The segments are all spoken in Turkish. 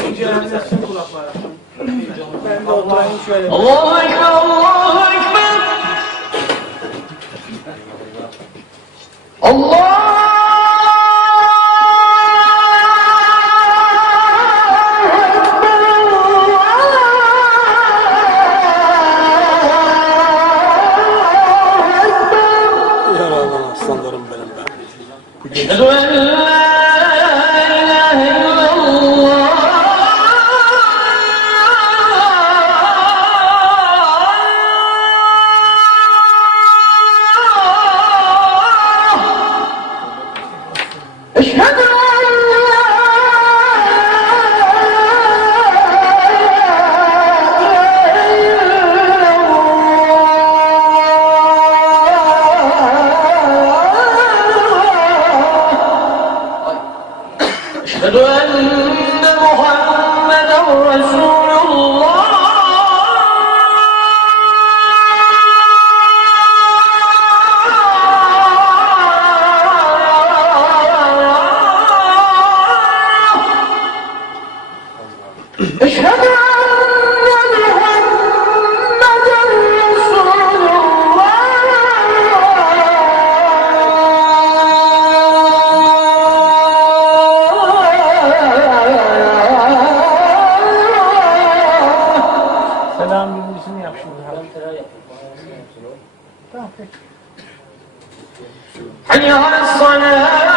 İyice yerleşsin kulaklara. Ben de oturayım şöyle. Allahu Ekber, Allahu Ekber. Allah! Aslanlarım benim be. Eşhedü en la ilahe illallah. Eşhedü en أشهد أن محمدا رسول الله أشهد أن محمدا رسول Selam bilgisini yap şimdi. Tamam peki. حي على الصلاة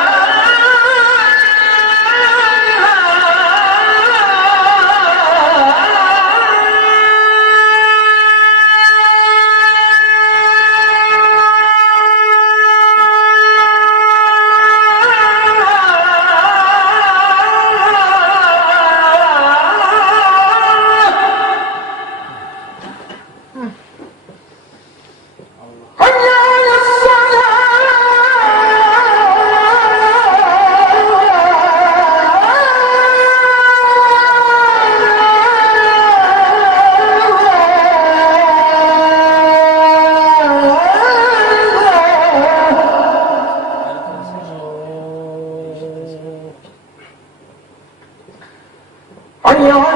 حي على